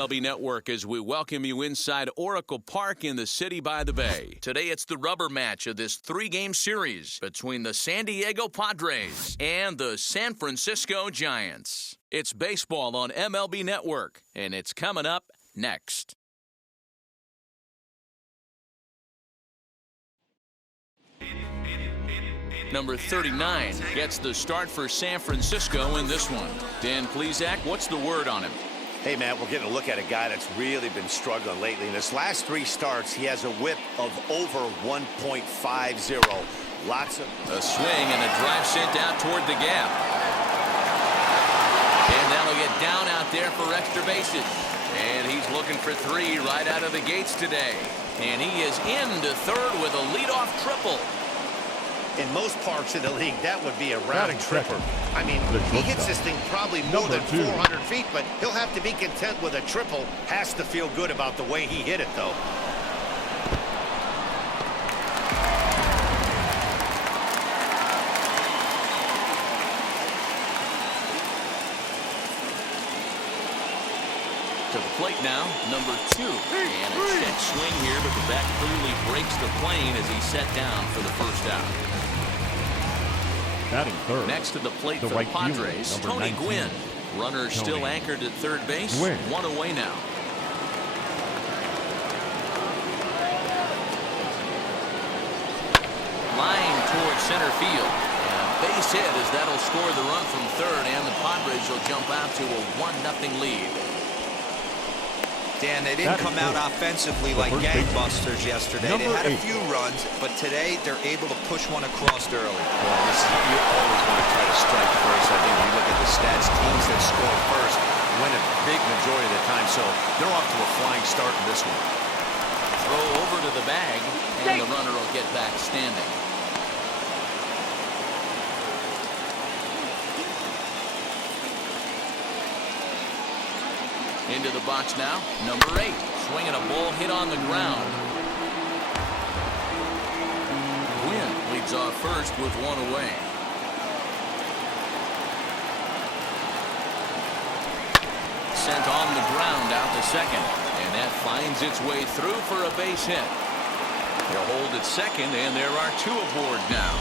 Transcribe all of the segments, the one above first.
MLB Network as we welcome you inside Oracle Park in the city by the bay. Today it's the rubber match of this three-game series between the San Diego Padres and the San Francisco Giants. It's baseball on MLB Network, and it's coming up next. Number 39 gets the start for San Francisco in this one. Dan Plesac, what's the word on him? Hey, man, we're getting a look at a guy that's really been struggling lately. In his last three starts, he has a whip of over 1.50. Lots of... A swing and a drive sent out toward the gap. And that'll get down out there for extra bases. And he's looking for three right out of the gates today. And he is into third with a leadoff triple. In most parks in the league, that would be a round tripper. I mean, he hits this thing probably more than 400 feet, but he'll have to be content with a triple. Has to feel good about the way he hit it, though. To the plate now, number 2. And a check swing here, but the bat clearly breaks the plane as he's set down for the first out. Batting third. Next to the plate for the Padres, Tony Gwynn. Runner still anchored at third base. One away now. Line towards center field. Base hit as that'll score the run from third, and the Padres will jump out to a 1-0 lead. Dan, they didn't come out offensively like gangbusters yesterday. They had a few runs, but today they're able to push one across early. Well, you always want to try to strike first. I think when you look at the stats, teams that score first win a big majority of the time, so they're off to a flying start in this one. Throw over to the bag, and the runner will get back standing. Into the box now, number 8, swinging a ball hit on the ground. Gwynn leads off first with one away. Sent on the ground out to second, and that finds its way through for a base hit. They'll hold at second, and there are 2 aboard now.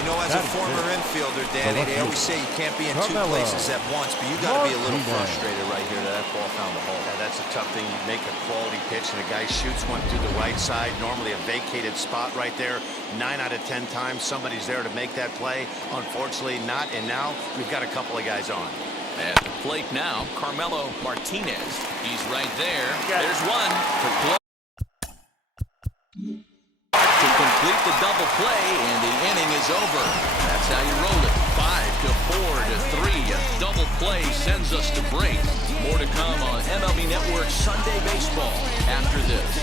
You know, as a former infielder, Danny, they always say you can't be in 2 places at once, but you got to be a little frustrated right here that ball found the hole. Yeah, that's a tough thing. You make a quality pitch, and a guy shoots one through the right side, normally a vacated spot right there. 9 out of 10 times, somebody's there to make that play. Unfortunately, not, and now we've got a couple of guys on. At the plate now, Carmelo Martinez. He's right there. There's one to close. To complete the double play, and the inning is over. That's how you roll it. 5-4-3. A double play sends us to break. More to come on MLB Network Sunday Baseball after this.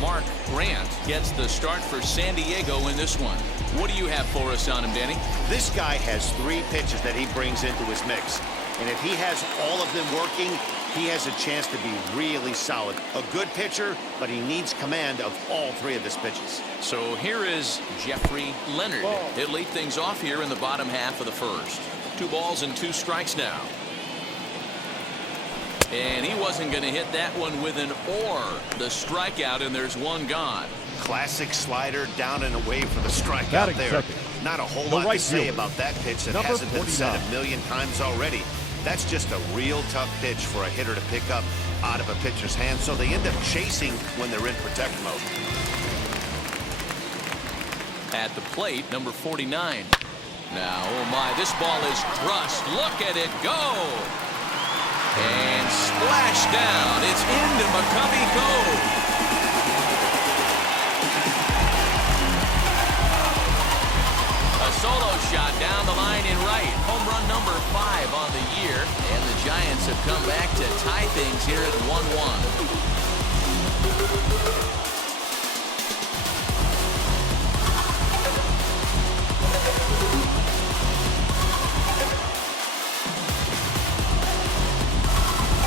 Mark Grant gets the start for San Diego in this one. What do you have for us on him, Danny? This guy has 3 pitches that he brings into his mix. And if he has all of them working, he has a chance to be really solid. A good pitcher, but he needs command of all 3 of his pitches. So here is Jeffrey Leonard. He'll lead things off here in the bottom half of the first. 2 balls and 2 strikes now. And he wasn't going to hit that one with an or. The strikeout, and there's one gone. Classic slider down and away for the strikeout there. Not a whole lot to say about that pitch that hasn't been said a million times already. That's just a real tough pitch for a hitter to pick up out of a pitcher's hand, so they end up chasing when they're in protect mode. At the plate, number 49. Now, oh my, this ball is crushed. Look at it go. And splash down. It's into McCovey Cove. A solo shot down the line in right. Home run number 5 on the year. And the Giants have come back to tie things here at 1-1.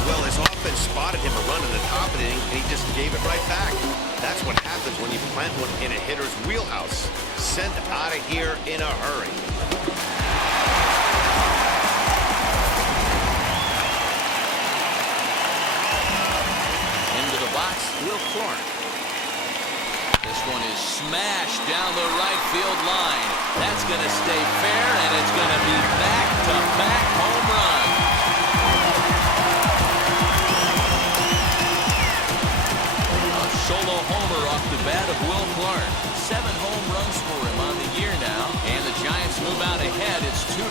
Well, his offense spotted him a run in the top of the inning, and he just gave it right back. That's what happens when you plant one in a hitter's wheelhouse. sent out of here in a hurry. Into the box, Will Clark. This one is smashed down the right field line. That's going to stay fair, and it's going to be back-to-back home runs. A solo homer off the bat of Will Clark. 7 home runs for him on the year now, and the Giants move out ahead. It's 2-1.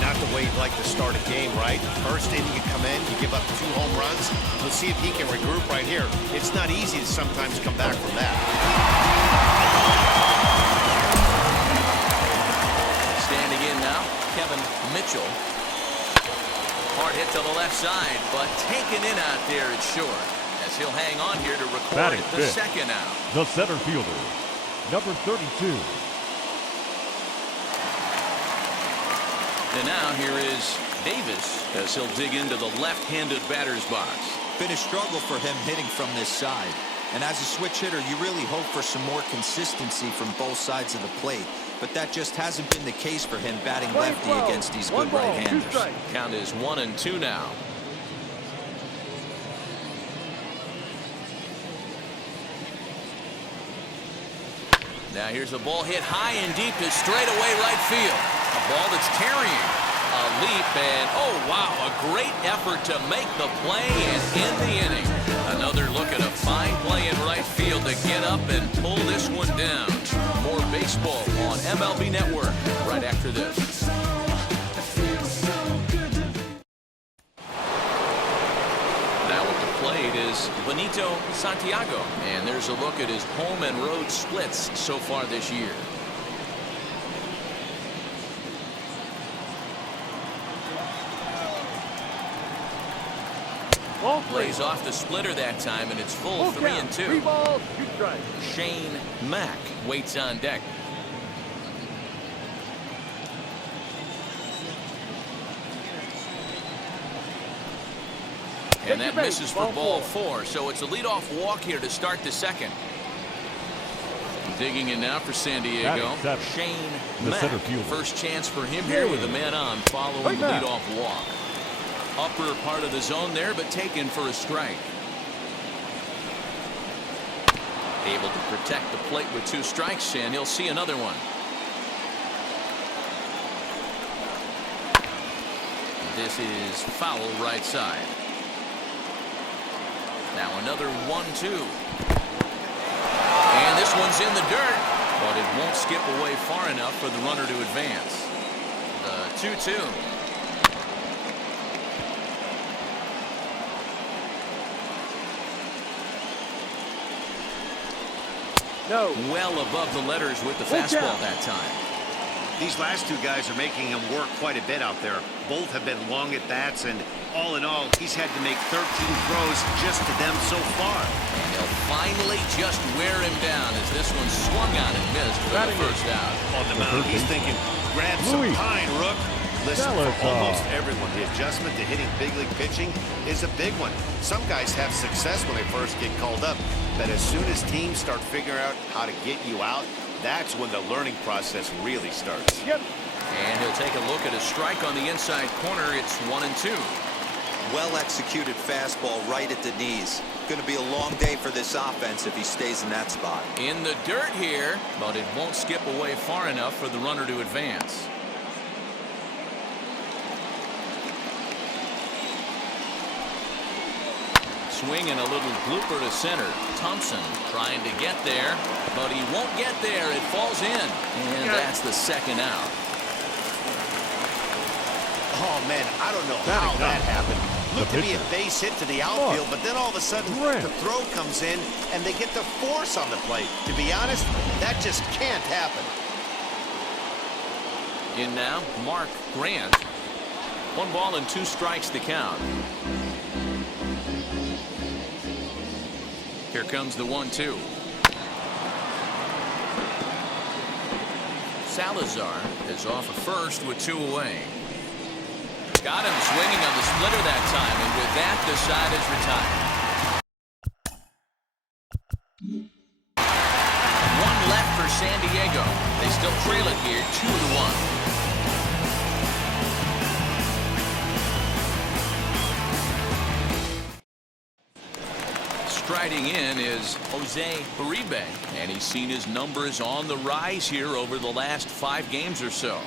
Not the way you'd like to start a game, right? First inning, you come in, you give up 2 home runs. We'll see if he can regroup right here. It's not easy to sometimes come back from that. Standing in now, Kevin Mitchell. Hard hit to the left side, but taken in out there at short, as he'll hang on here to record the second out. The center fielder, number 32. And now here is Davis as he'll dig into the left-handed batter's box. Been a struggle for him hitting from this side. And as a switch hitter, you really hope for some more consistency from both sides of the plate. But that just hasn't been the case for him batting lefty against these good right-handers. Count is 1-2 now. Now here's a ball hit high and deep to straightaway right field. A ball that's carrying a leap, and oh wow, a great effort to make the play and end the inning. Another look at a fine play in right field to get up and pull this one down. More baseball on MLB Network right after this. Now at the plate is Benito Santiago, and there's a look at his home and road splits so far this year. Plays off the splitter that time, and it's full 3-2. 3 balls, 2 strikes. Shane Mack waits on deck. And that misses for ball 4, so it's a leadoff walk here to start the second. Digging in now for San Diego, Shane Mack. First chance for him here with a man on following the leadoff walk. Upper part of the zone there, but taken for a strike. Able to protect the plate with 2 strikes, and he'll see another one. This is foul right side. Now another 1-2. And this one's in the dirt, but it won't skip away far enough for the runner to advance. The 2-2. No. Well above the letters with the fastball that time. These last 2 guys are making him work quite a bit out there. Both have been long at bats, and all in all, he's had to make 13 throws just to them so far. And he'll finally just wear him down as this one swung on and missed for the first out. On the mound, he's thinking, grab some pine, Rook. Listen, for almost everyone, the adjustment to hitting big league pitching is a big one. Some guys have success when they first get called up, but as soon as teams start figuring out how to get you out, that's when the learning process really starts. And he'll take a look at a strike on the inside corner. It's 1-2. Well executed fastball right at the knees. Going to be a long day for this offense if he stays in that spot. In the dirt here, but it won't skip away far enough for the runner to advance. Swing and a little blooper to center. Thompson trying to get there, but he won't get there. It falls in, and that's the second out. Oh, man, I don't know how that happened. Looked to be a base hit to the outfield, but then all of a sudden the throw comes in, and they get the force on the plate. To be honest, that just can't happen. In now, Mark Grant. 1 ball and 2 strikes to count. Here comes the 1-2. Salazar is off at first with 2 away. Got him swinging on the splitter that time, and with that, the side is retired. One left for San Diego. They still trail it here, 2-1. Striding in is Jose Uribe, and he's seen his numbers on the rise here over the last 5 games or so.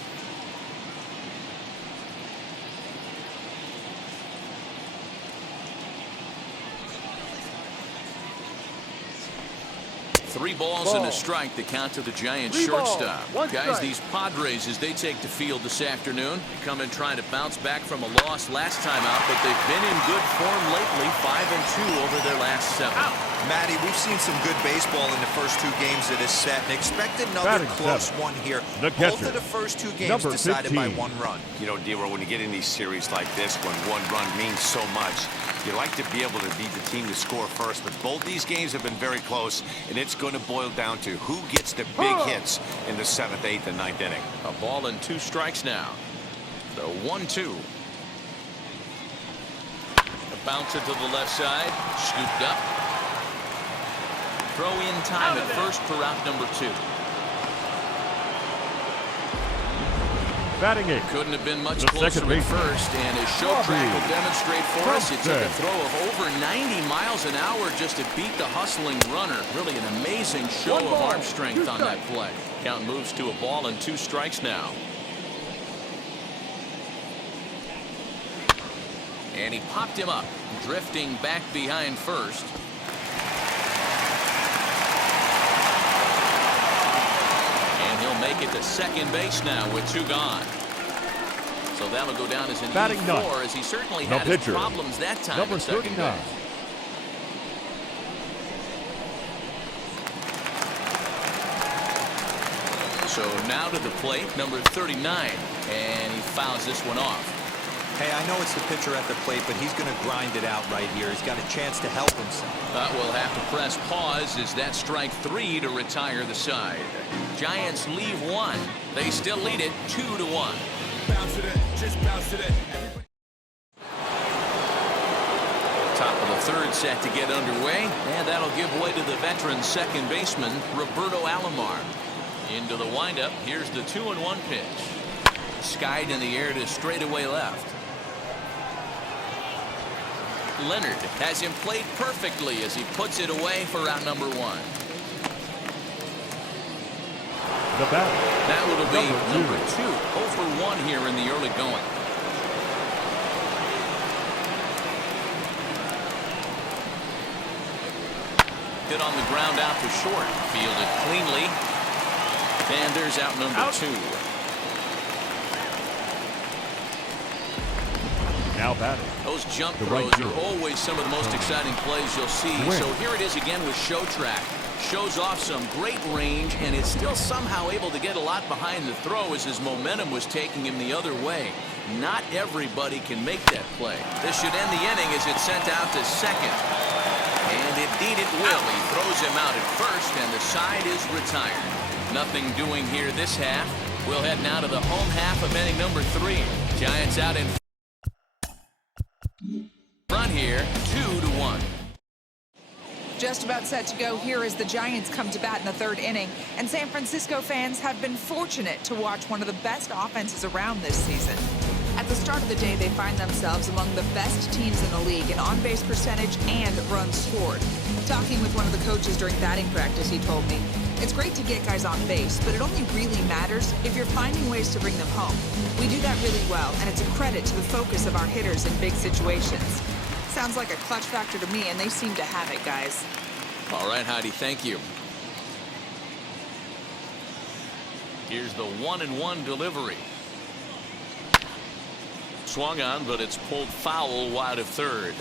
Three balls and a strike, the count to the Giants shortstop. Guys, these Padres, as they take the field this afternoon, come in trying to bounce back from a loss last time out, but they've been in good form lately, 5-2 over their last 7. Matty, we've seen some good baseball in the first 2 games of this set, and expect another close one here. Both of the first 2 games decided by 1 run. You know, Dero, when you get in these series like this, when 1 run means so much, you like to be able to beat the team to score first, but both these games have been very close, and it's going to boil down to who gets the big hits in the 7th, 8th, and 9th inning. A ball and 2 strikes now. The 1-2. A bouncer to the left side, scooped up. Throw in time at first for out number 2. Batting 8. Couldn't have been much closer at first, and as show track will demonstrate for us, it took a throw of over 90 miles an hour just to beat the hustling runner. Really an amazing show of arm strength on that play. Count moves to a ball and 2 strikes now. And he popped him up, drifting back behind first. He'll make it to second base now with 2 gone. So that'll go down as an E4, as he certainly had his problems that time at second base. So now to the plate, number 39, and he fouls this one off. Hey, I know it's the pitcher at the plate, but he's going to grind it out right here. He's got a chance to help himself. We'll have to press pause as that strike 3 to retire the side. Giants leave 1. They still lead it 2-1. Bounce it in, just bounce it in. Top of the 3rd set to get underway, and that'll give way to the veteran second baseman, Roberto Alomar. Into the windup, here's the 2-1 pitch. Skied in the air to straightaway left. Leonard has him played perfectly as he puts it away for out number 1. The bat. That will be number 2. 0 for 1 here in the early going. Hit on the ground out to short. Fielded cleanly. And there's out number 2. Now batting. Those jump throws are always some of the most exciting plays you'll see. So here it is again with show track. Shows off some great range, and is still somehow able to get a lot behind the throw as his momentum was taking him the other way. Not everybody can make that play. This should end the inning as it's sent out to second. And indeed it will. He throws him out at first, and the side is retired. Nothing doing here this half. We'll head now to the home half of inning number 3. Giants out in front here, 2-1. Just about set to go here as the Giants come to bat in the 3rd inning. And San Francisco fans have been fortunate to watch one of the best offenses around this season. At the start of the day, they find themselves among the best teams in the league in on-base percentage and runs scored. Talking with one of the coaches during batting practice, he told me, it's great to get guys on base, but it only really matters if you're finding ways to bring them home. We do that really well, and it's a credit to the focus of our hitters in big situations. Sounds like a clutch factor to me, and they seem to have it, guys. All right, Heidi, thank you. Here's the 1-1 delivery. Swung on, but it's pulled foul wide of 3rd.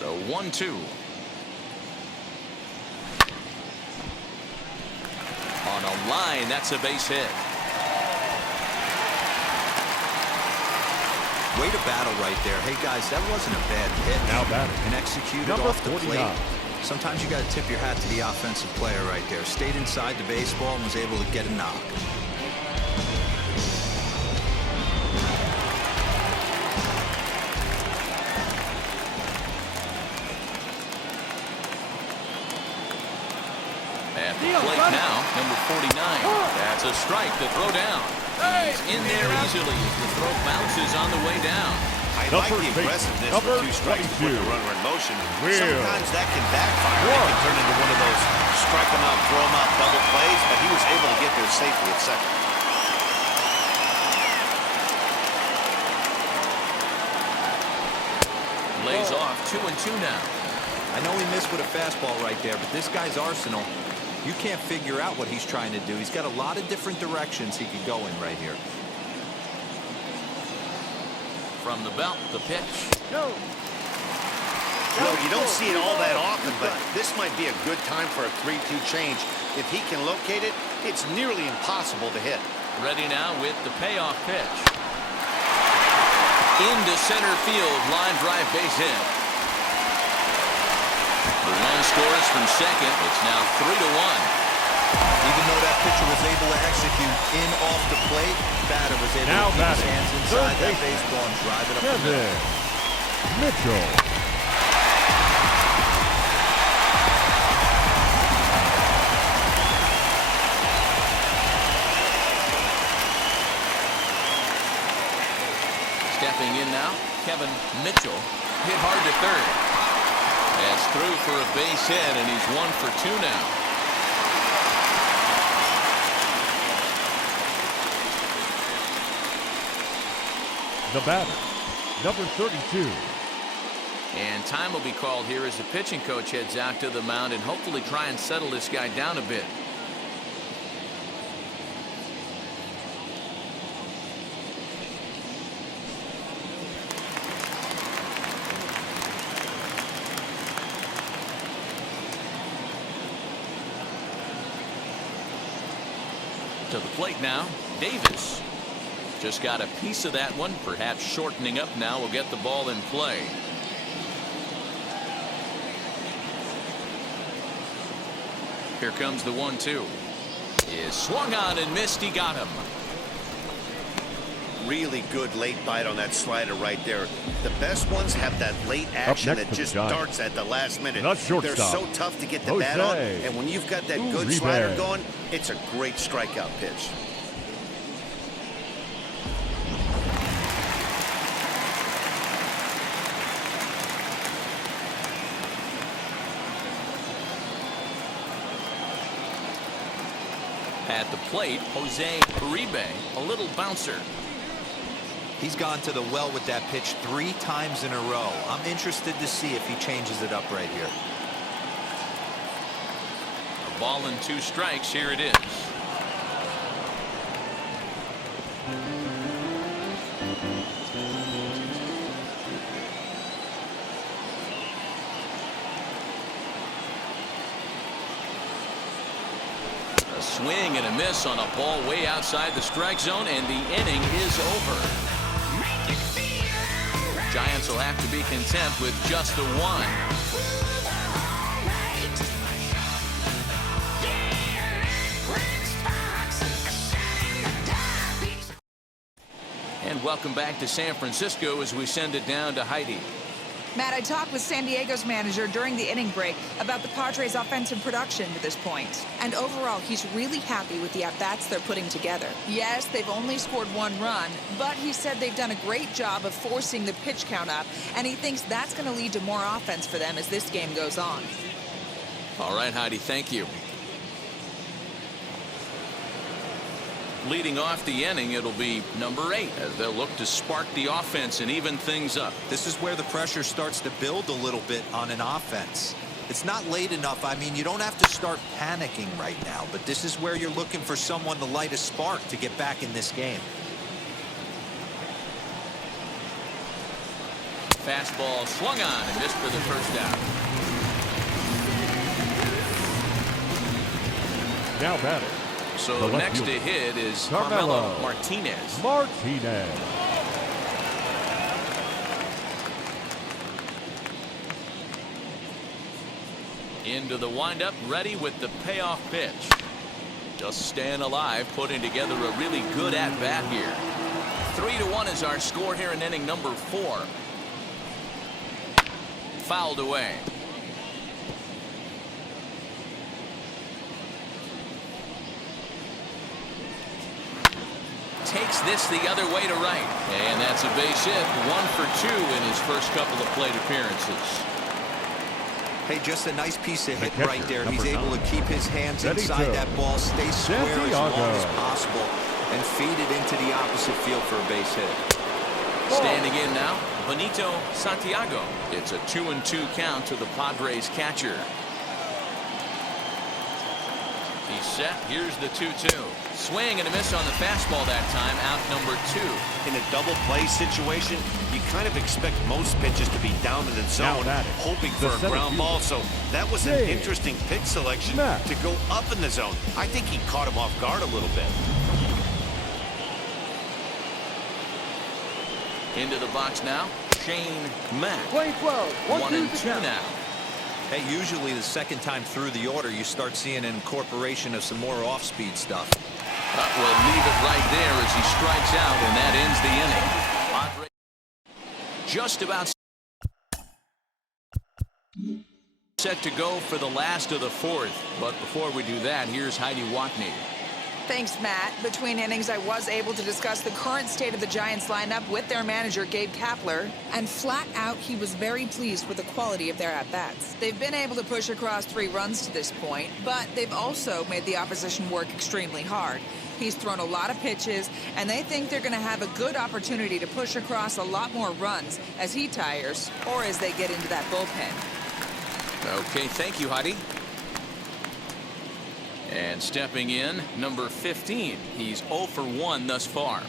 The 1-2. On a line, that's a base hit. Way to battle right there. Hey, guys, that wasn't a bad hit. Now batting. And executed Number off the 49. plate. Sometimes you got to tip your hat to the offensive player right there. Stayed inside the baseball and was able to get a knock. plate now, number 49. That's a strike to throw down. He's in there easily as the throw bounces on the way down. I like the aggressiveness for 2 strikes to put the runner in motion. Sometimes that can backfire. It can turn into one of those strike him out, throw him out double plays, but he was able to get there safely at second. Lays off 2-2 now. I know he missed with a fastball right there, but this guy's arsenal, you can't figure out what he's trying to do. He's got a lot of different directions he could go in right here. From the belt, the pitch. Well, you don't see it all that often, but this might be a good time for a 3-2 change. If he can locate it, it's nearly impossible to hit. Ready now with the payoff pitch. Into center field, line drive base hit. The run scores from second. It's now 3-1. Even though that pitcher was able to execute in off the plate, batter was able to keep his hands inside that baseball and drive it up the middle. Mitchell. Stepping in now, Kevin Mitchell. Hit hard to third. That's through for a base hit, and he's 1 for 2 now. The batter, number 32. And time will be called here as the pitching coach heads out to the mound and hopefully try and settle this guy down a bit. To the plate now, Davis. Just got a piece of that one, perhaps shortening up now will get the ball in play. Here comes the 1-2. Is swung on and missed. He got him. Really good late bite on that slider right there. The best ones have that late action that just darts at the last minute. They're so tough to get the bat on, and when you've got that good slider going, it's a great strikeout pitch. At the plate, Jose Uribe, a little bouncer. He's gone to the well with that pitch 3 times in a row. I'm interested to see if he changes it up right here. A ball and 2 strikes. Here it is. A swing and a miss on a ball way outside the strike zone, and the inning is over. Giants will have to be content with just a 1. And welcome back to San Francisco as we send it down to Heidi. Matt, I talked with San Diego's manager during the inning break about the Padres' offensive production to this point. And overall, he's really happy with the at-bats they're putting together. Yes, they've only scored 1 run, but he said they've done a great job of forcing the pitch count up, and he thinks that's going to lead to more offense for them as this game goes on. All right, Heidi, thank you. Leading off the inning, it'll be number 8 as they'll look to spark the offense and even things up. This is where the pressure starts to build a little bit on an offense. It's not late enough. I mean, you don't have to start panicking right now, but this is where you're looking for someone to light a spark to get back in this game. Fastball swung on and missed for the first out. Now batting. So next to hit is Carmelo Martinez. Into the windup, ready with the payoff pitch. Just staying alive, putting together a really good at-bat here. 3-1 is our score here in inning number 4. Fouled away. takes this the other way to right. And that's a base hit. 1 for 2 in his first couple of plate appearances. Hey, just a nice piece of hit right there. He's able to keep his hands inside that ball, stay square as long as possible, and feed it into the opposite field for a base hit. Standing in now, Benito Santiago. It's a 2-2 count to the Padres catcher. He's set. Here's the 2-2. Swing and a miss on the fastball that time. Out number 2. In a double play situation, you kind of expect most pitches to be down in the zone, hoping for a ground ball. So that was an interesting pitch selection to go up in the zone. I think he caught him off guard a little bit. Into the box now, Shane Mack. Play 12. 1-2 now. Hey, usually the second time through the order, you start seeing an incorporation of some more off-speed stuff. We'll leave it right there as he strikes out, and that ends the inning. Just about set to go for the last of the 4th. But before we do that, here's Heidi Watney. Thanks, Matt. Between innings, I was able to discuss the current state of the Giants lineup with their manager, Gabe Kapler, and flat out, he was very pleased with the quality of their at-bats. They've been able to push across 3 runs to this point, but they've also made the opposition work extremely hard. He's thrown a lot of pitches, and they think they're going to have a good opportunity to push across a lot more runs as he tires or as they get into that bullpen. Okay, thank you, Heidi. And stepping in, number 15. He's 0 for 1 thus far.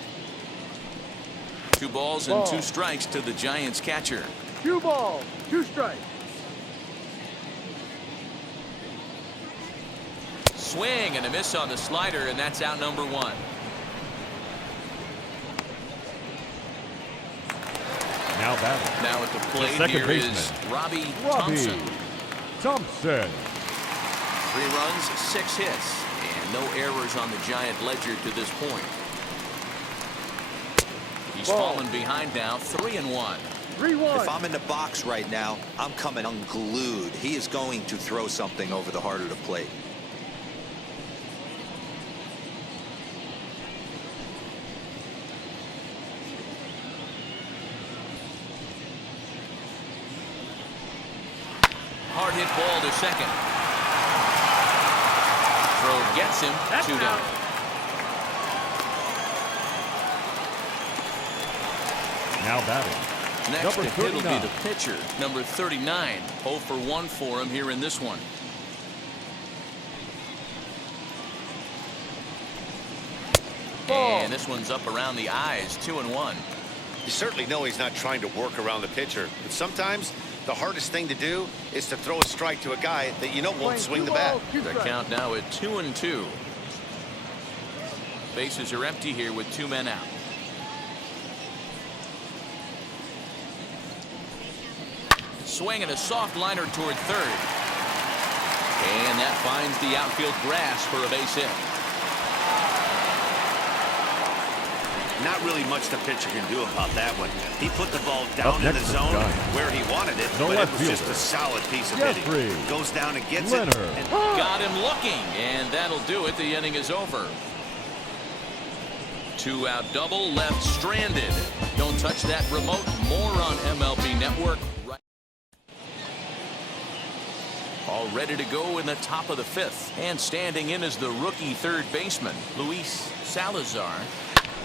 2 balls and 2 strikes to the Giants catcher. 2 balls, 2 strikes. Swing and a miss on the slider, and that's out number 1. Now batting. Now at the plate here is Robbie Thompson. 3 runs, 6 hits, and no errors on the Giant ledger to this point. He's fallen behind now, 3-1. 3-1. If I'm in the box right now, I'm coming unglued. He is going to throw something over the heart of the plate. Hard hit ball to second. Throw gets him. 2 down. Now batting. Next number to hit will 39. be the pitcher, number 39. 0 for 1 for him here in this one. And this one's up around the eyes, 2-1. You certainly know he's not trying to work around the pitcher, but sometimes the hardest thing to do is to throw a strike to a guy that you know won't swing the bat. The count now at 2-2. Bases are empty here with 2 men out. Swing and a soft liner toward third. And that finds the outfield grass for a base hit. Not really much the pitcher can do about that one. He put the ball down in the zone where he wanted it, but it was just a solid piece of hitting. Goes down and gets it. And got him looking, and that'll do it. The inning is over. 2-out double left stranded. Don't touch that remote. More on MLB Network. All ready to go in the top of the 5th. And standing in is the rookie third baseman, Luis Salazar.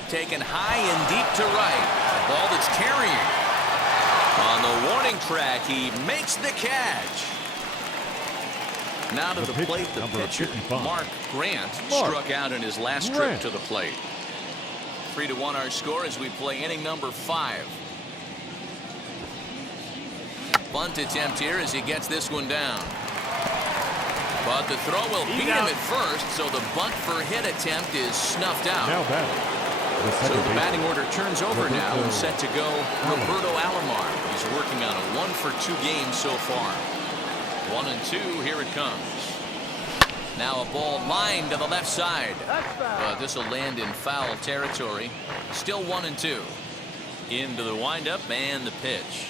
Taken high and deep to right. A ball that's carrying. On the warning track, he makes the catch. Now to the plate, the pitcher, Mark Grant, struck out in his last trip to the plate. 3-1 our score as we play inning number 5. Bunt attempt here as he gets this one down. But the throw will beat him at first, so the bunt for hit attempt is snuffed out. Now batting. So the batting order turns over now and set to go Roberto Alomar. He's working on a 1 for 2 game so far. 1-2, here it comes. Now a ball lined to the left side. But this will land in foul territory. Still 1-2. Into the windup and the pitch.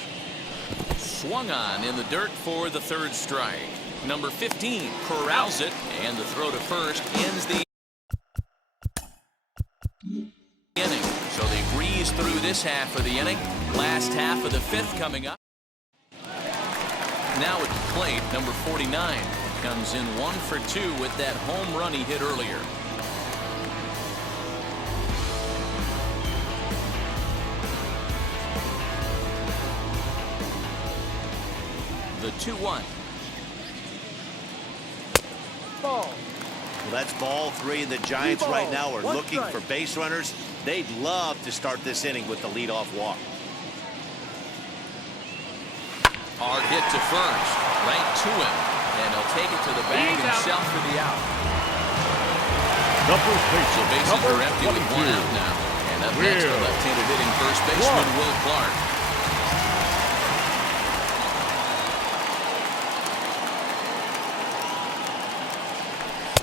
Swung on in the dirt for the 3rd strike. Number 15 corrals it, and the throw to first ends the this half of the inning. Last half of the fifth coming up. Now at the plate, number 49 comes in 1 for 2 with that home run he hit earlier. The 2-1. Ball. Well, that's ball 3, and the Giants right now are looking for base runners. They'd love to start this inning with the leadoff walk. Hard hit to first, right to him, and he'll take it to the bag himself for the out. The first base. So bases are empty with 1 out now. And up next, the left-handed hitting first baseman, Will Clark.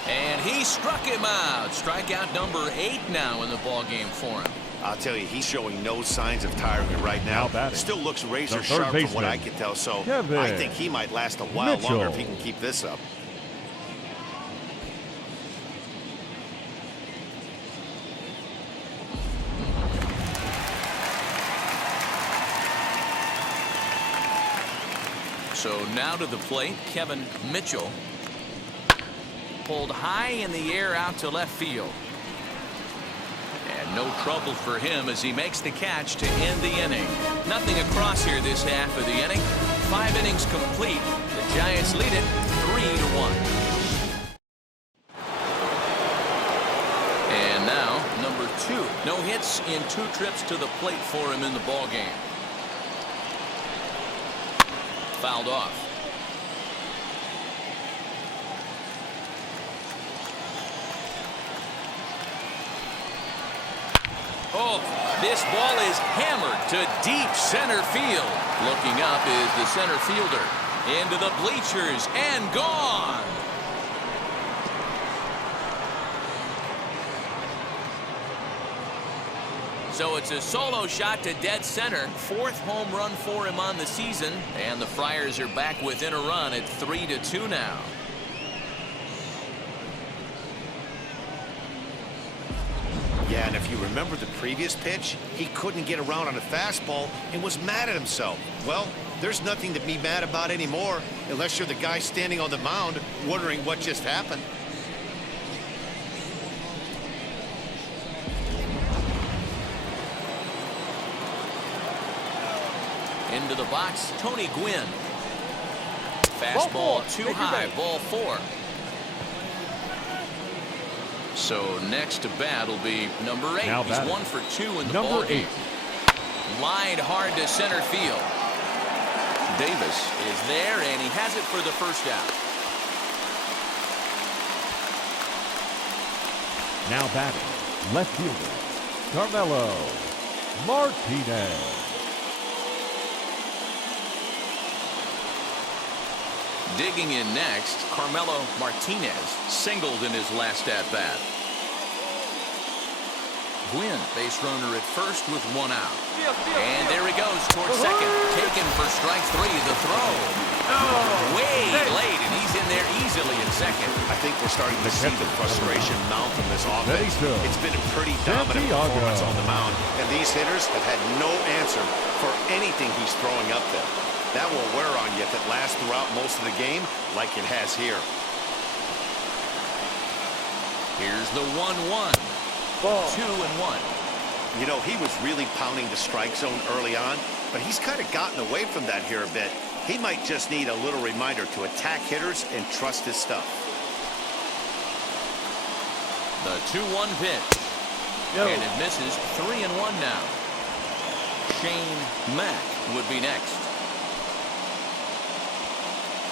And he struck him out. Strikeout number 8 now in the ballgame for him. I'll tell you, he's showing no signs of tiring right now. Still looks razor sharp from what I can tell, so I think he might last a while longer if he can keep this up. So now to the plate, Kevin Mitchell. Pulled high in the air out to left field. And no trouble for him as he makes the catch to end the inning. Nothing across here this half of the inning. 5 innings complete. The Giants lead it 3-1. And now number 2. No hits in 2 trips to the plate for him in the ballgame. Fouled off. Oh, this ball is hammered to deep center field. Looking up is the center fielder. Into the bleachers and gone. So it's a solo shot to dead center. 4th home run for him on the season. And the Friars are back within a run at 3-2 now. Yeah, and if you remember the previous pitch, he couldn't get around on a fastball and was mad at himself. Well, there's nothing to be mad about anymore unless you're the guy standing on the mound wondering what just happened. Into the box, Tony Gwynn. Fastball too high, ball 4. So next to bat will be number 8. He's 1 for 2 in the ball game. Lined hard to center field. Davis is there, and he has it for the first out. Now batting, left fielder, Carmelo Martinez. Digging in next, Carmelo Martinez singled in his last at-bat. Gwynn, base runner at first with 1 out. And there he goes towards second. Taken for strike 3. The throw. Way late, and he's in there easily at second. I think we're starting to see the frustration mount from this offense. It's been a pretty dominant performance on the mound, and these hitters have had no answer for anything he's throwing up there. That will wear on you if it lasts throughout most of the game like it has here. Here's the 1-1. 2-1. You know, he was really pounding the strike zone early on, but he's kind of gotten away from that here a bit. He might just need a little reminder to attack hitters and trust his stuff. The 2-1 pitch. And it misses. 3-1 now. Shane Mack would be next.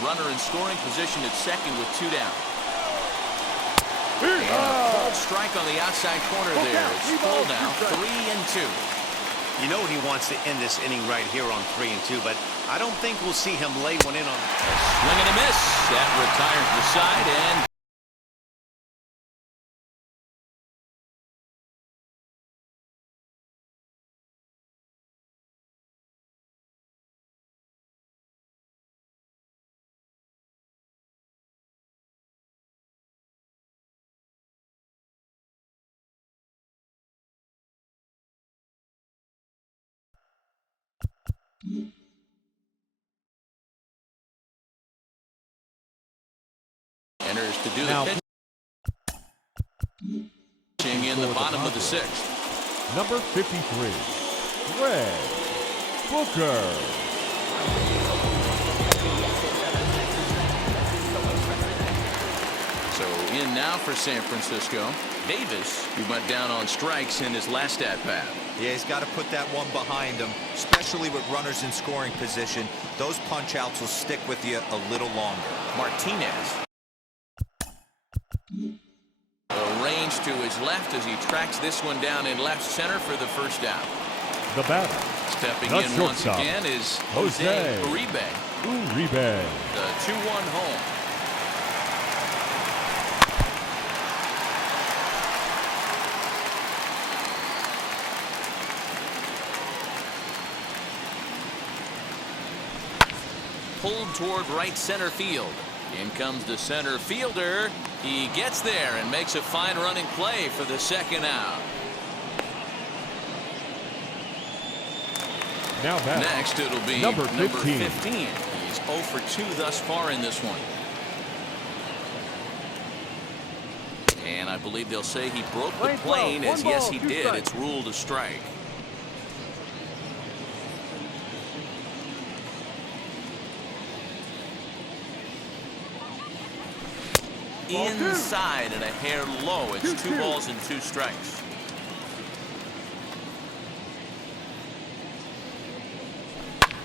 Runner in scoring position at second with 2 down. And a called strike on the outside corner there. It's full now, 3-2. You know he wants to end this inning right here on 3-2, but I don't think we'll see him lay one in on. Swing and a miss. That retires the side, and Enters to do the pitching in the bottom of the sixth. Number 53, Greg Booker. So in now for San Francisco, Davis, who went down on strikes in his last at-bat. Yeah, he's got to put that one behind him, especially with runners in scoring position. Those punch-outs will stick with you a little longer. Martinez. A range to his left as he tracks this one down in left center for the first out. The batter, stepping the in once shortstop, again is Jose Uribe. The 2-1 home. Pulled toward right center field. In comes the center fielder. He gets there and makes a fine running play for the second out. Now back. Next it'll be number 15. He's 0 for 2 thus far in this one. And I believe they'll say he broke the plane, as yes he did. It's ruled a strike. Inside and a hair low. It's 2 balls and 2 strikes.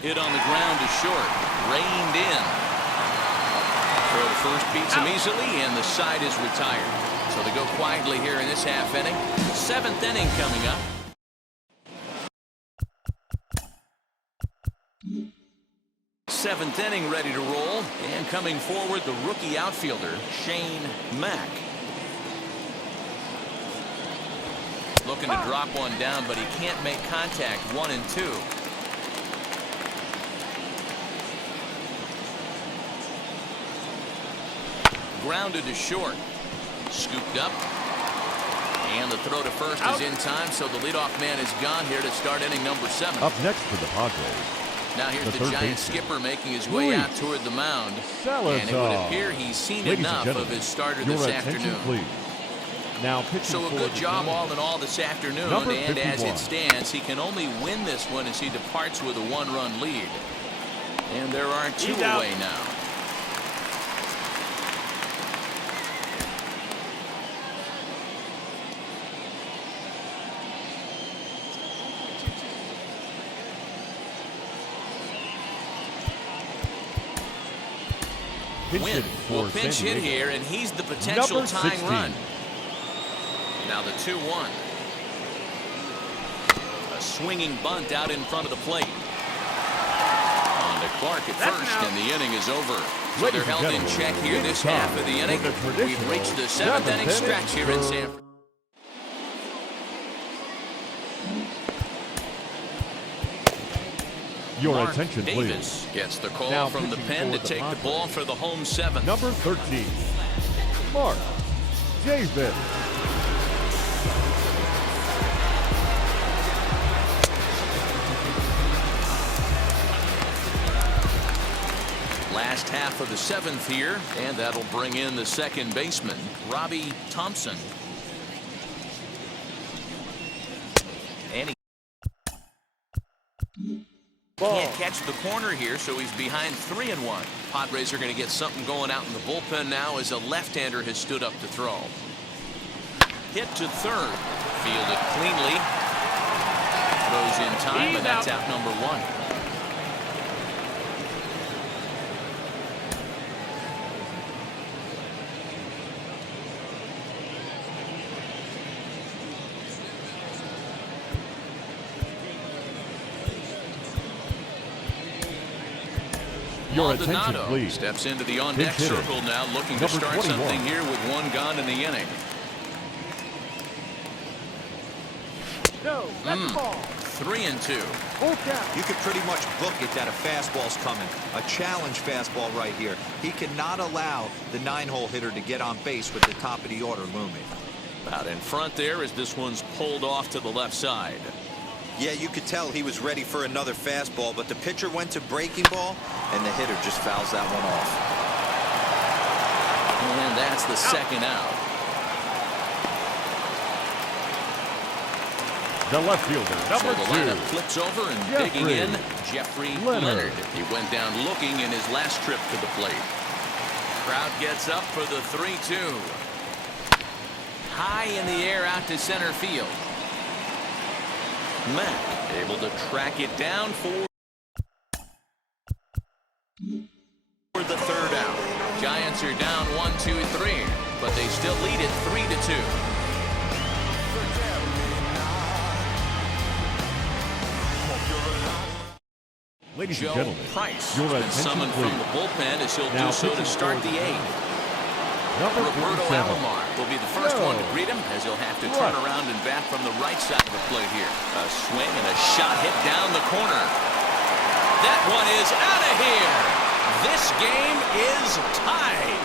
Hit on the ground to short. Reined in. Throw to first beats him easily, and the side is retired. So they go quietly here in this half inning. 7th inning coming up. Seventh inning ready to roll, and coming forward the rookie outfielder Shane Mack. Looking to drop one down, but he can't make contact. 1 and 2. Grounded to short. Scooped up. And the throw to first is in time, so the leadoff man is gone here to start inning number 7. Up next for the Padres. Now here's the Giant skipper making his way out toward the mound. And it would appear he's seen enough of his starter this afternoon. Please. Now so a good job all in all this afternoon, and as it stands, he can only win this one as he departs with a 1-run lead. And there are 2 away now. Win will pinch hit here, and he's the potential tying run. Now the 2-1. A swinging bunt out in front of the plate. On to Clark at first, and the inning is over. So they're held in check here this half of the inning. We've reached the 7th inning stretch here in San Francisco. Your Mark attention, Davis please. Gets the call now from the pen to take the ball for the home 7th. Number 13, Mark Davis. Last half of the 7th here, and that'll bring in the second baseman, Robbie Thompson. And he can't catch the corner here, so he's behind 3-1. Padres are going to get something going out in the bullpen now as a left-hander has stood up to throw. Hit to third. Fielded cleanly. Throws in time, and that's out number 1. Your attention, please. Steps into the on-deck circle now, looking to start 21. something here with 1 gone in the inning. No, that's the ball. 3-2. You could pretty much book it that a fastball's coming. A challenge fastball right here. He cannot allow the 9-hole hitter to get on base with the top of the order looming. Out in front there as this one's pulled off to the left side. Yeah, you could tell he was ready for another fastball, but the pitcher went to breaking ball, and the hitter just fouls that one off. And that's the second out. The left fielder, number so the 2. lineup flips over and digging in, Jeffrey Leonard. He went down looking in his last trip to the plate. Crowd gets up for the 3-2. High in the air out to center field. Mack able to track it down for the third out. Giants are down 1-2-3, but they still lead it 3-2. Ladies and Joe gentlemen, Price your has been attention, summoned from the bullpen as he'll do so to start the 8th. Number Roberto 47. Alomar will be the first one to greet him as he'll have to turn around and bat from the right side of the plate here. A swing and a shot hit down the corner. That one is out of here. This game is tied.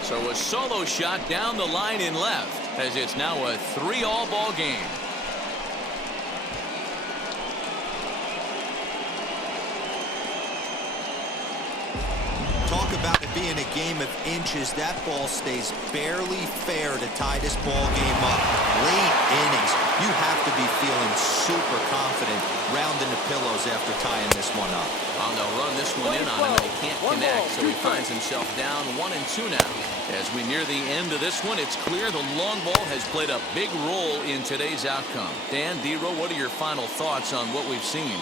So a solo shot down the line in left as it's now a 3-all ball game. Talk about it being a game of inches. That ball stays barely fair to tie this ball game up. Late innings. You have to be feeling super confident rounding the pillows after tying this one up. Well, they'll run this one in on him, and he can't connect, so he finds himself down 1-2 now. As we near the end of this one, it's clear the long ball has played a big role in today's outcome. Dan, D-Row, what are your final thoughts on what we've seen?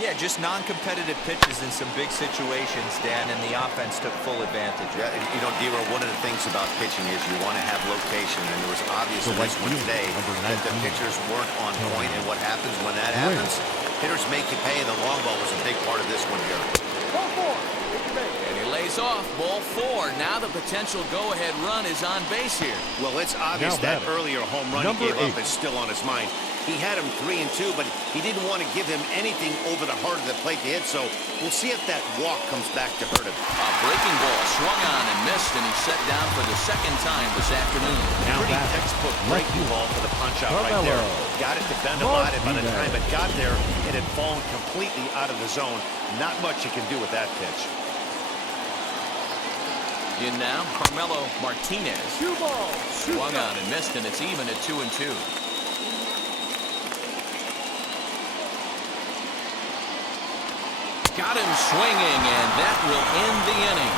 Yeah, just non-competitive pitches in some big situations, Dan, and the offense took full advantage. Yeah, you know, D-Row, one of the things about pitching is you want to have location, and it was obvious in this one today that the pitchers weren't on point, and what happens when that happens? Hitters make you pay, and the long ball was a big part of this one here. And he lays off, ball 4. Now the potential go-ahead run is on base here. Well, it's obvious that earlier home run he gave up is still on his mind. He had him 3-2, but he didn't want to give him anything over the heart of the plate to hit, so we'll see if that walk comes back to hurt him. A breaking ball swung on and missed, and he's set down for the second time this afternoon. Pretty textball breaking ball for the punch-out right there. Got it to bend a lot, and by the time it got there, it had fallen completely out of the zone. Not much you can do with that pitch. In now, Carmelo Martinez. Swung on and missed, and it's even at 2-2. Got him swinging, and that will end the inning.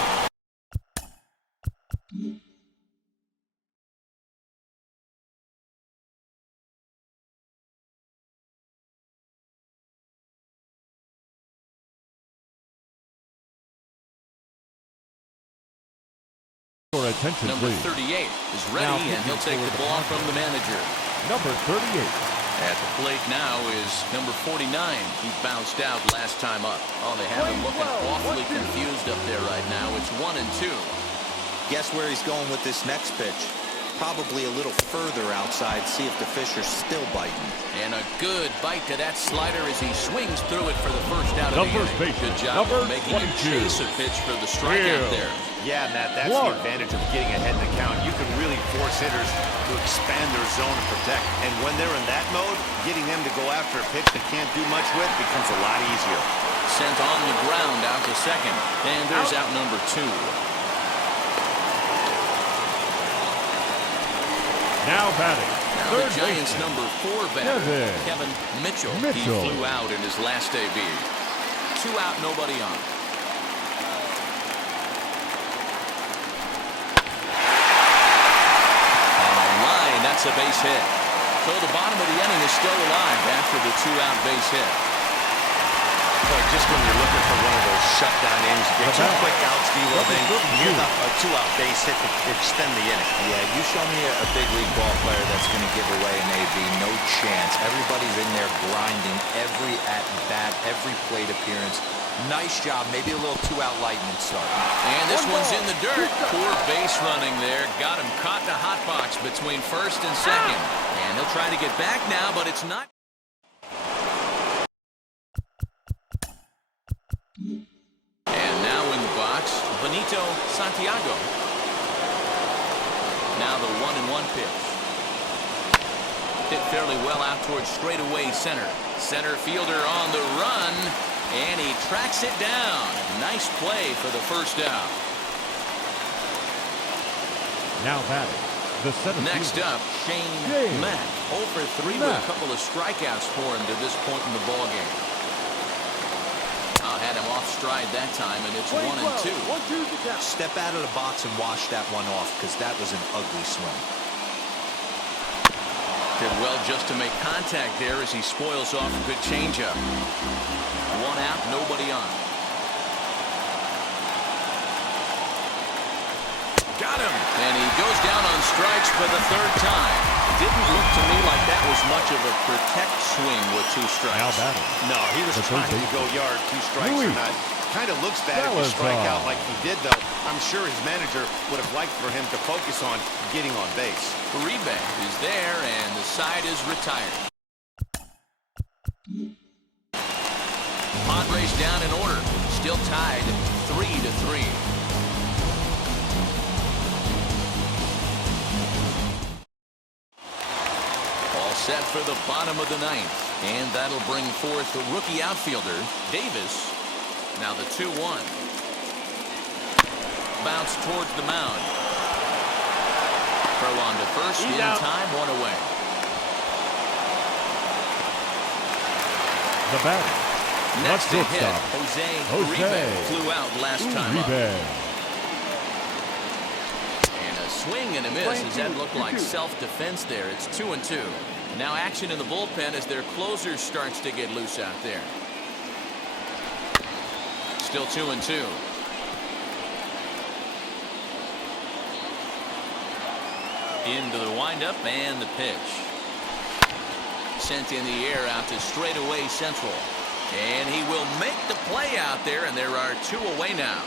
Your attention, Number please. 38 is ready, and he'll take the ball from the manager. Number 38. At the plate now is number 49. He bounced out last time up. Oh, they have him looking awfully confused up there right now. It's 1-2. Guess where he's going with this next pitch? Probably a little further outside. See if the fish are still biting. And a good bite to that slider as he swings through it for the first out of the inning. Good job of making him chase a pitch for the strikeout there. Yeah, Matt, that's the advantage of getting ahead in the count. You can really force hitters to expand their zone and protect. And when they're in that mode, getting them to go after a pitch they can't do much with becomes a lot easier. Sent on the ground out to second. And there's out number 2. Now batting. Now the Giants' number 4 batter, Kevin Mitchell. He flew out in his last AB. 2 out, nobody on. That's a base hit. So the bottom of the inning is still alive after the 2-out base hit. Boy, just when you're looking for one of those shutdown innings, you get 2 quick outs, you're a 2-out base hit to extend the inning. Yeah, you show me a big league ball player that's going to give away an AB. No chance. Everybody's in there grinding every at-bat, every plate appearance. Nice job. Maybe a little 2-out lightning start. And this one's in the dirt. Poor base running there. Got him caught in a hot box between first and second. And he'll try to get back now, but it's not. And now in the box, Benito Santiago. Now the 1-1 pitch. Hit fairly well out towards straightaway center. Center fielder on the run, and he tracks it down. Nice play for the first out. Now batting, the center Next fielder. up, Shane Mack. 0 for 3 with a couple of strikeouts for him to this point in the ballgame. Had him off stride that time, and it's 1-2. Step out of the box and wash that one off, because that was an ugly swing. Did well just to make contact there as he spoils off a good changeup. 1 out, nobody on. Got him, and he goes down on strikes for the 3rd time. Didn't look to me like that was much of a protect swing with 2 strikes. Now batting. No, he was trying to go yard, 2 strikes or not. Kind of looks bad if you strike out like he did, though. I'm sure his manager would have liked for him to focus on getting on base. Uribe is there, and the side is retired. Padres down in order. Still tied 3-3. Set for the bottom of the 9th, and that'll bring forth the rookie outfielder Davis. Now the 2-1. Bounce towards the mound. Throw on to first. He's in out. time, 1 away. The batter. Next to hit, shortstop, Jose Jose Uribe flew out last time up. Uribe. And a swing and a miss as that looked like self-defense there. It's 2-2. Now action in the bullpen as their closer starts to get loose out there. Still 2-2. Into the windup and the pitch. Sent in the air out to straightaway central. And he will make the play out there, and there are 2 away now.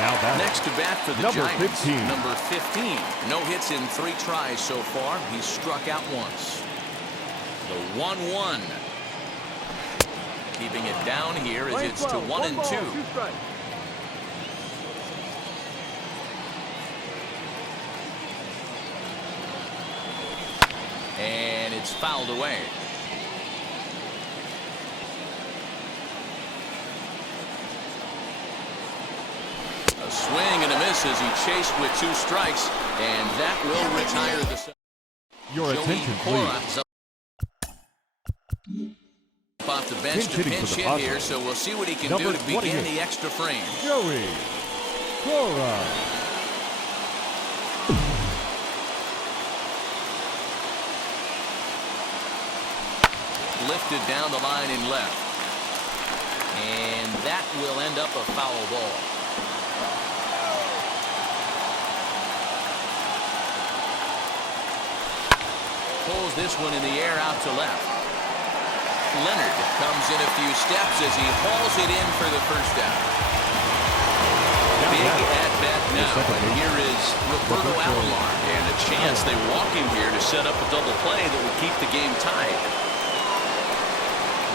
Now batting. Next to bat for the Number Giants, 15. number 15. No hits in 3 tries so far. He's struck out once. The 1-1. Keeping it down here as it's to 1-2. And it's fouled away. A swing and a miss as he chased with 2 strikes, and that will retire the. Your Joey attention, Cora please. off the bench to Pinch hitting pinch for the hit here, Padres. so we'll see what he can Number do to begin 28. the extra frame. Joey Cora. Lifted down the line in left. And that will end up a foul ball. Pulls this one in the air out to left. Leonard comes in a few steps as he hauls it in for the first out. Big at bat now, and here is Roberto Alomar, and a chance they walk him here to set up a double play that will keep the game tied.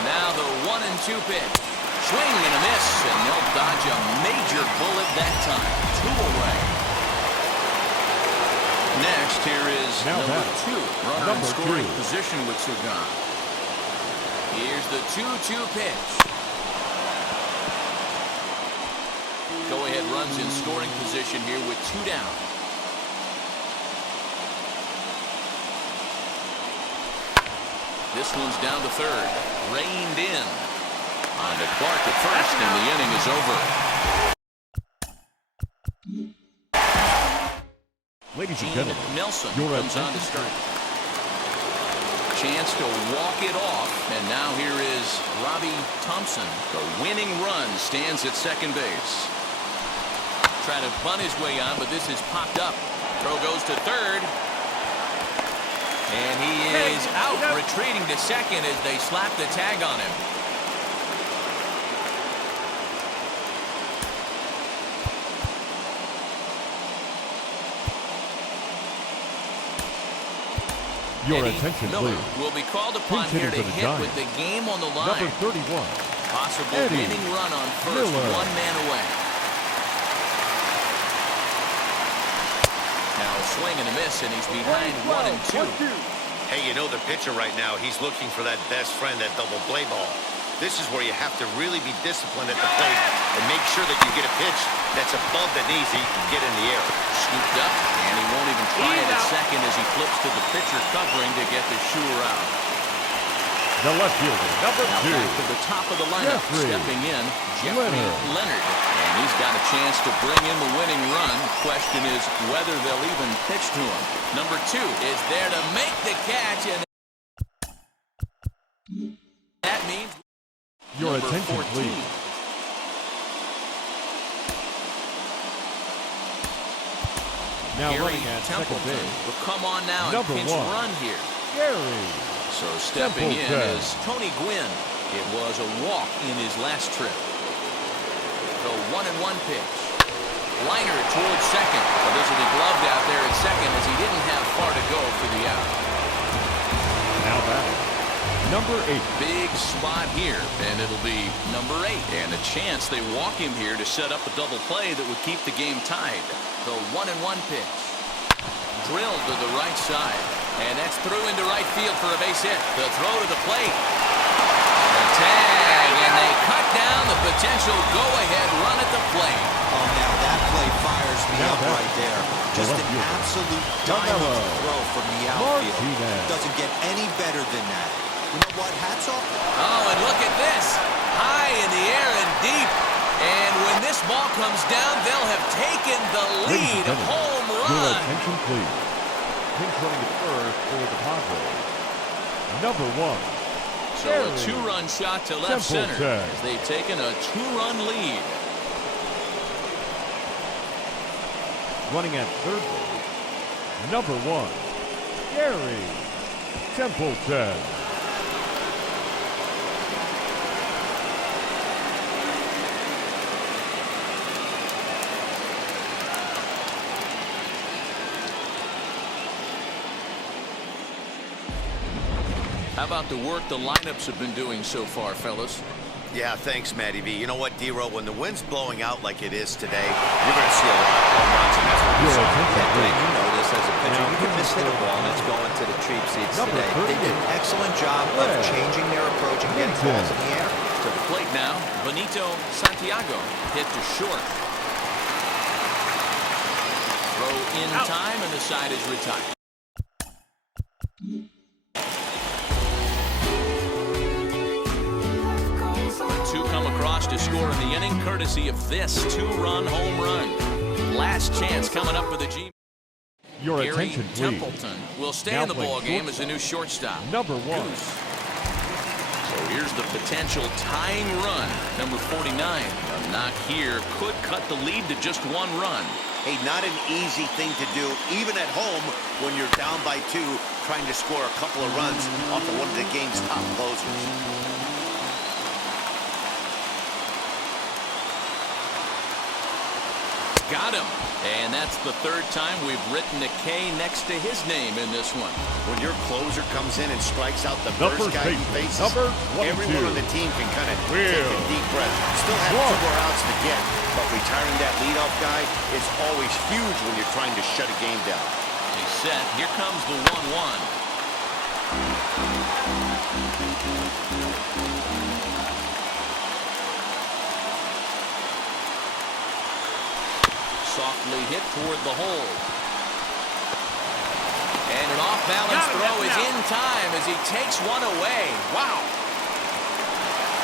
Now the 1-2 pitch. Swing and a miss, and they'll dodge a major bullet that time. 2 away. Next, here is number 2. Runner in scoring position with Sugan. Here's the 2-2 pitch. Go-ahead runs in scoring position here with 2 down. This one's down to third. Reined in. On to Clark at first, and the inning is over. Ladies and Gene gentlemen, Nelson your comes on to start. Chance to walk it off, and now here is Robbie Thompson. The winning run stands at second base. Trying to bunt his way on, but this is popped up. Throw goes to third. And he is out, retreating to second as they slap the tag on him. your Eddie attention, Miller please. will be called upon Pinch here hitting to for the hit Giants. with the game on the line. Number 31. Possible Eddie winning run on first, Miller. 1 man away. A swing and a miss, and he's behind 1-2. Hey, you know the pitcher right now, he's looking for that best friend, that double play ball. This is where you have to really be disciplined at the plate and make sure that you get a pitch that's above the knees that you can get in the air. Scooped up, and he won't even try it at second as he flips to the pitcher covering to get the shooter out. The left fielder, number 2. Back to the top of the lineup, stepping in, Jeffrey Leonard. And he's got a chance to bring in the winning run. Question is whether they'll even pitch to him. Number 2 is there to make the catch, and that means your number attention, 14. please. Now Gary running at second Templeton base. will come on now Number and pinch 1. run here. Gary. So stepping in Templeton. is Tony Gwynn. It was a walk in his last trip. The 1-1 pitch. Liner towards second. But there's a gloved out there at second as he didn't have far to go for the out. Now batting, number 8. Big spot here, and it'll be number 8. And a chance they walk him here to set up a double play that would keep the game tied. The 1-1 pitch. Drilled to the right side. And that's through into right field for a base hit. The throw to the plate. The tag, and they cut down the potential go-ahead run at the plate. Oh, now that play fires me up right there. Just an absolute diamond throw from the outfield. Doesn't get any better than that. You know what? Hats off. Oh, and look at this. High in the air and deep. And when this ball comes down, they'll have taken the lead. Home run. Your attention, please. Pinch running at first for the Padres. Number 1. So a 2-run shot to left center as they've taken a 2-run lead. Running at third base. Number 1. Gary Templeton. How about the work the lineups have been doing so far, fellas? Yeah, thanks, Matty V. You know what, D-Row, when the wind's blowing out like it is today, you're going to see a lot of home runs, and that's what we saw. And you know this as a pitcher. You can miss hit a ball and it's going to the cheap seats today. They did an excellent job of changing their approach and getting balls in the air. To the plate now, Benito Santiago hit to short. Throw in time, and the side is retired. Two come across to score in the inning, courtesy of this 2-run home run. Last chance coming up for the G. Your Gary attention, please. Templeton will stay Now in the ball game shortstop. as a new shortstop. Number 1. So here's the potential tying run. Number 49. A knock here could cut the lead to just 1 run. Hey, not an easy thing to do, even at home when you're down by 2, trying to score a couple of runs off of one of the game's top closers. Got him. And that's the 3rd time we've written a K next to his name in this one. When your closer comes in and strikes out the first guy he faces, everyone on the team can kind of take a deep breath. Still have 2 more outs to get, but retiring that leadoff guy is always huge when you're trying to shut a game down. He's set. Here comes the 1-1. Softly hit toward the hole. And an off-balance throw is in time as he takes one away. Wow.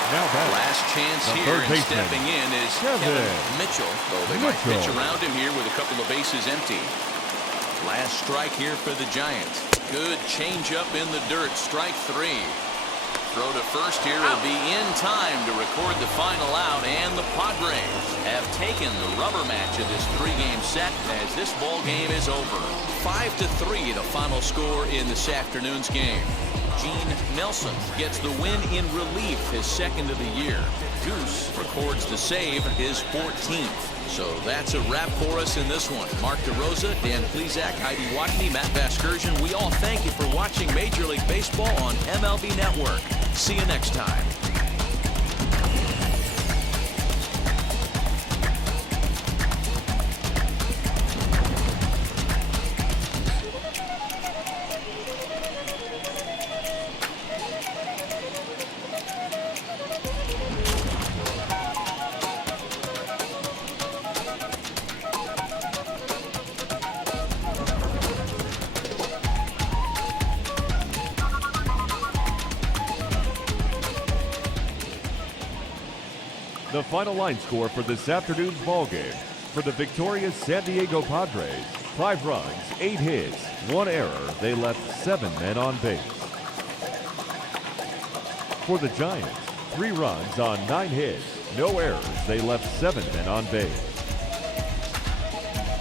Now last chance here, and stepping in is Kevin Mitchell. Though they might pitch around him here with a couple of bases empty. Last strike here for the Giants. Good changeup in the dirt. Strike 3. Throw to first here will be in time to record the final out, and the Padres have taken the rubber match of this 3-game set as this ball game is over. 5-3 the final score in this afternoon's game. Gene Nelson gets the win in relief, his 2nd of the year. Goose records the save, his 14th. So that's a wrap for us in this one. Mark DeRosa, Dan Plesac, Heidi Watney, Matt Vasgersian. We all thank you for watching Major League Baseball on MLB Network. See you next time. The final line score for this afternoon's ballgame. For the victorious San Diego Padres, 5 runs, 8 hits, 1 error. They left 7 men on base. For the Giants, 3 runs on 9 hits, no errors. They left 7 men on base.